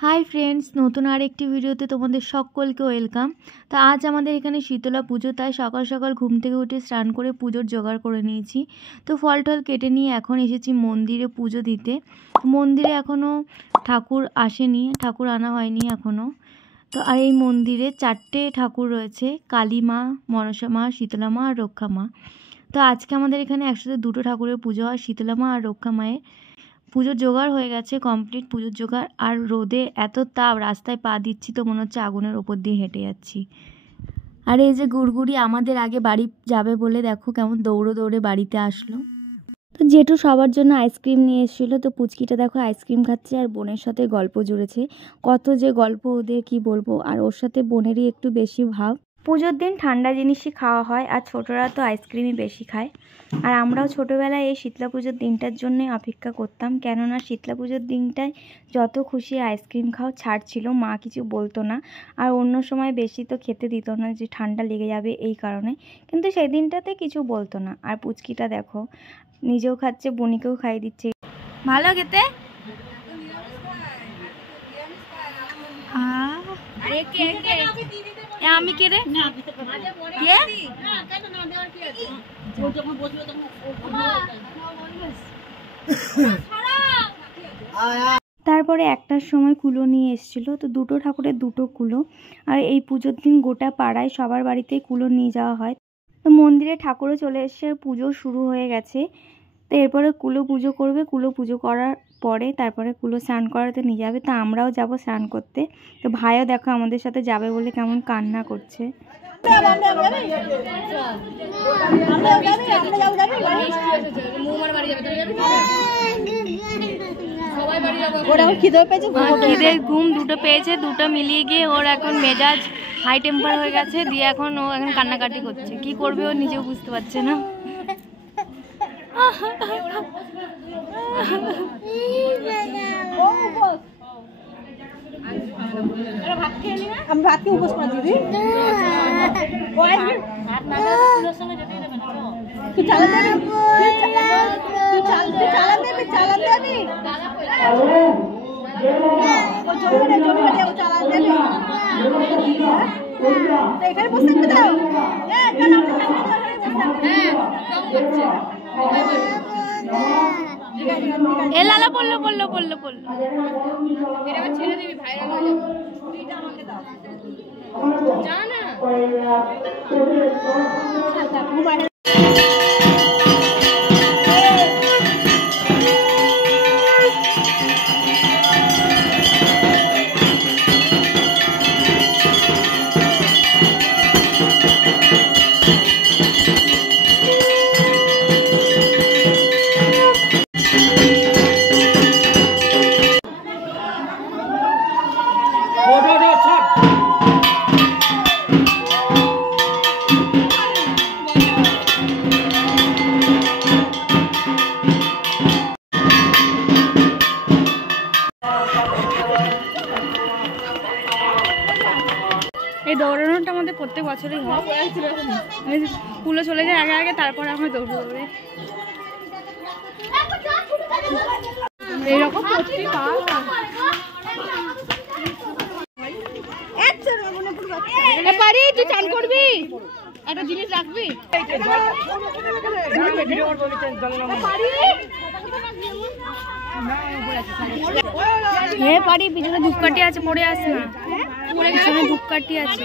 Hi friends नतून आरेकटी भिडियोते तोमादेर सकलके welcome. तो आज आमादेर एखाने शीतला पुजो, ताई सकाल सकाल घुम थेके उठे स्नान करे पुजोर जोगाड़ करे निয়েছি। तो फल टल केटे निয়ে এখন এসেছি মন্দিরে পুজো দিতে। মন্দিরে এখনো ঠাকুর আসেনি, ঠাকুর আনা হয়নি এখনো। তো আর এই মন্দিরে চারটে ঠাকুর রয়েছে, কালী মা, মনসা মা, শীতলা মা আর রক্ষা মা। তো আজকে আমাদের এখানে একসাথে দুটো ঠাকুরের পুজো হয়, শীতলা মা আর রক্ষা মায়ের। পুজোর জোগাড় হয়ে গেছে কমপ্লিট পুজোর জোগাড়। আর রোদে এত তাপ, রাস্তায় পা দিচ্ছি তো মনে হচ্ছে আগুনের ওপর দিয়ে হেঁটে যাচ্ছি। আর এই যে গুড়গুড়ি আমাদের আগে বাড়ি যাবে বলে দেখো কেমন দৌড়ে দৌড়ে বাড়িতে আসলো। তো জেঠু সবার জন্য আইসক্রিম নিয়ে এসেছিলো, তো পুচকিটা দেখো আইসক্রিম খাচ্ছে আর বোনের সাথে গল্প জুড়েছে। কত যে গল্প ওদের কি বলবো, আর ওর সাথে বোনেরই একটু বেশি ভাব। পুজোর দিন ঠান্ডা জিনিসই খাওয়া হয়, আর ছোটরা তো আইসক্রিমই বেশি খায়। আর আমরাও ছোটোবেলায় এই শীতলা পুজোর দিনটার জন্যই অপেক্ষা করতাম, কেননা শীতলা পুজোর দিনটায় যত খুশি আইসক্রিম খাও ছাড় ছিল, মা কিছু বলতো না। আর অন্য সময় বেশি তো খেতে দিত না, যে ঠান্ডা লেগে যাবে এই কারণে, কিন্তু সেই দিনটাতে কিছু বলতো না। আর পুচকিটা দেখো নিজেও খাচ্ছে, বনিকেও খাইয়ে দিচ্ছে। ভালো খেতে। আমি কে রে? তারপরে একটার সময় কুলো নিয়ে এসেছিল, তো দুটো ঠাকুরের দুটো কুলো। আর এই পুজোর দিন গোটা পাড়ায় সবার বাড়িতেই কুলো নিয়ে যাওয়া হয়। তো মন্দিরে ঠাকুরও চলে এসছে, পুজো শুরু হয়ে গেছে। তো এরপরে কুলো পুজো করবে, কুলো পুজো করার পরে তারপরে কুলো স্নান করাতে নিয়ে যাবে। তো আমরাও যাব স্নান করতে। তো ভাইও দেখো আমাদের সাথে যাবে বলে কেমন কান্না করছে। খিদে ঘুম দুটো পেয়েছে, দুটো মিলিয়ে গিয়ে ওর এখন মেজাজ হাই টেম্পার হয়ে গেছে, দিয়ে এখন ও এখন কান্নাকাটি করছে। কি করবে ও নিজেও বুঝতে পারছে না। আমি ভাত খেয়ে উপোস করে দিবি। তুই চালান দেবি, চালান দেবি। এখানে বসে থাকবে তো। এ লালা পড়লো পড়লো পড়লো পড়লো। এটা ছেড়ে দিবি, ভাইরাল হয়ে যাবে। তুইটা আমাকে দাও। যা না। এই দৌড়ানোটা আমাদের প্রত্যেক বছরই হয়, কুলো চলে যায় আগে আগে, তারপরে আমরা দৌড়ে দৌড়ে এইরকম পারি। তুই চান করবি, একটা জিনিস রাখবি। হ্যাঁ পারি, পিছনে ধূপকাঠি আছে, পড়ে আসে না, পিছনে ধূপকাঠি আছে।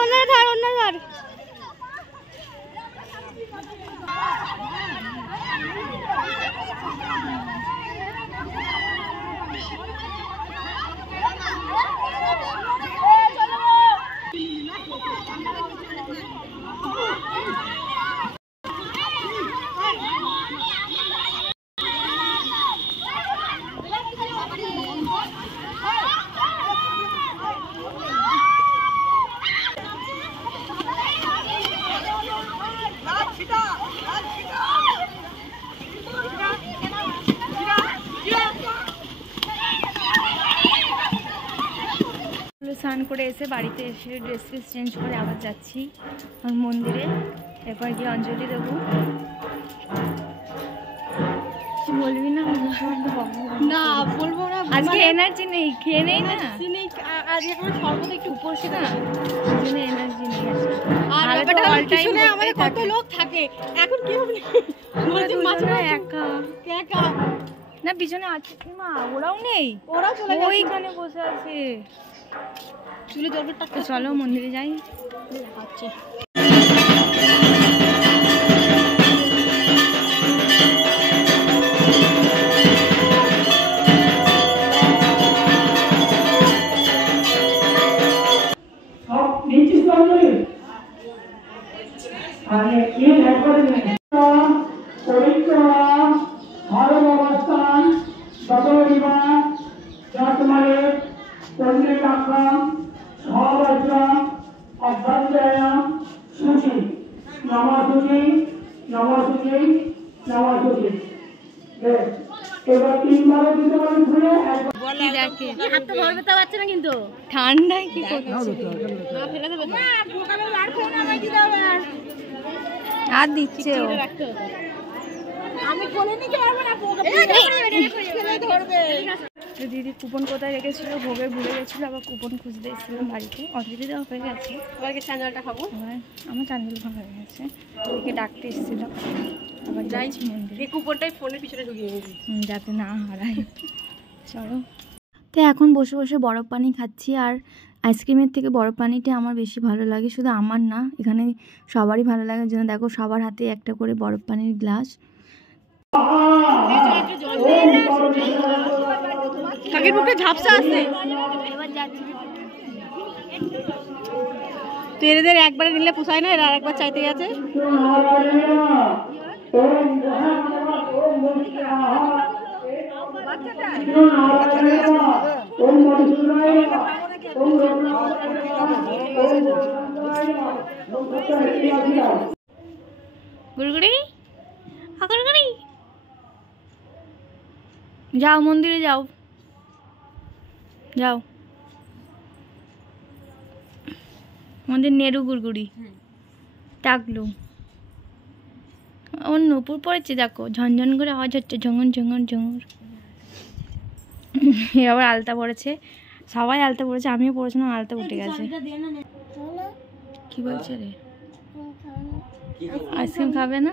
অন্য ধর, অন্য ধর। স্নান করে এসে বাড়িতে এসে ড্রেস ফ্রেস চেঞ্জ করে আবার যাচ্ছি মন্দিরে। এরপর গিয়ে অঞ্জলি দেবো। বলবি না? না বলবো না, আজকে এনার্জি নেই, খেয়ে নেই না আজ এখন সর্বত একটু উপসে না, জন্য এনার্জি নেই। আর ব্যাপারটা হলো পিছনে আমাদের কত লোক থাকে, এখন কি হবে বলছি মাছরা একা একা না, পিছনে আছে মা, ওরাও নেই, ওরাও চলে গেছে, ওইখানে বসে আছে। চুলে জলটা তো চলো মন্দিরে যাই। আচ্ছা হাতটা ধরবে তো পারছে না, কিন্তু ঠান্ডায় কি করছে আর দিচ্ছে ও। আমি কোলে নিতে পারবো না, ধরবে। তো দিদি কুপন কোথায় রেখেছিল, ভোগে ভুলে গেছিলো, আবার কুপন খুঁজতে এসেছিলাম বাড়িতে। অঞ্জলি দেওয়া হয়ে গেছে, এবার চাঞ্জলটা খাবো। এবার আমার চান্দুল খাওয়া হয়ে গেছে, ওকে ডাকতে এসেছিলাম। আবার যাইছি মন্দিরে, এই কুপনটাই ফোনের পিছনে ঢুকিয়ে নিয়েছি যাতে না হারাই। চলো। তো এখন বসে বসে বরফ পানি খাচ্ছি, আর আইসক্রিমের থেকে বরফ পানিটা আমার বেশি ভালো লাগে। শুধু আমার না, এখানে সবারই ভালো লাগে। জন্য দেখো সবার হাতে একটা করে বরফ পানির গ্লাস। কাকির মুখে ঝাপসা আছে। তো এদের একবারে নিলে পোষায় না, এরা আরেকবার চাইতে গেছে। গুড়গুড়ি গুড়গুড়ি, যাও মন্দিরে যাও, যাও আমাদের নেরু গুড়গুড়ি ডাকলো। আমার নূপুর পড়েছে, দেখো ঝনঝন করে আওয়াজ হচ্ছে, ঝঙ্গন ঝঙ্গন ঝঙ্গর। আবার আলতা পড়েছে, সবাই আলতা পড়েছে, আমিও পড়েছিলাম, আলতা উঠে গেছে। কি বলছে রে? আইসক্রিম খাবে না?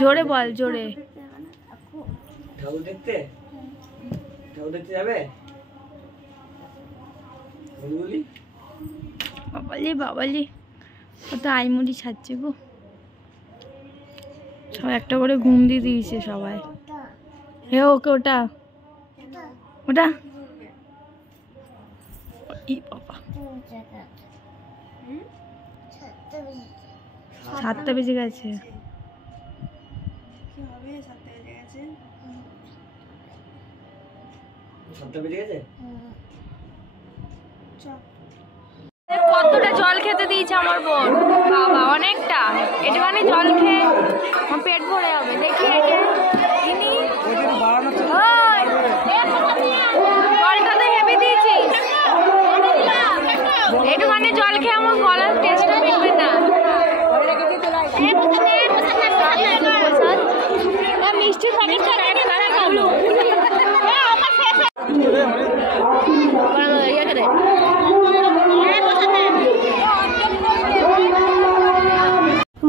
জোরে বল, জোরে। ঠাকুর দেখতে যাবে? বাবালি বাবালি, কত আইমুড়ি ছাড়ছে গো। সব একটা করে ঘুম দিয়ে দিয়েছে সবাই। হে ওকে ওটা ওটা, ই বাবা 7টা বেজে গেছে। কতটা জল খেতে দিয়েছে আমার বোন, বাবা অনেকটা। একটুখানি জল খেয়ে আমার পেট ভরে যাবে। দেখি জলটা তো হেভি দিয়েছিস, একটুখানি জল খেয়ে আমার গলার টেস্টটা দেখবে না। মিষ্টি প্যাকেটটা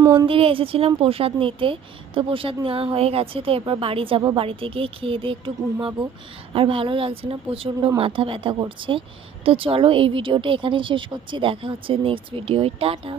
মন্দিরে এসেছিলাম প্রসাদ নিতে, তো প্রসাদ নেওয়া হয়ে গেছে। তো এরপর বাড়ি যাব, বাড়িতে গিয়ে খেয়ে দিয়ে একটু ঘুমাবো। আর ভালো লাগছে না, প্রচণ্ড মাথা ব্যথা করছে। তো চলো এই ভিডিওটা এখানেই শেষ করছি, দেখা হচ্ছে নেক্সট ভিডিও। টাটা।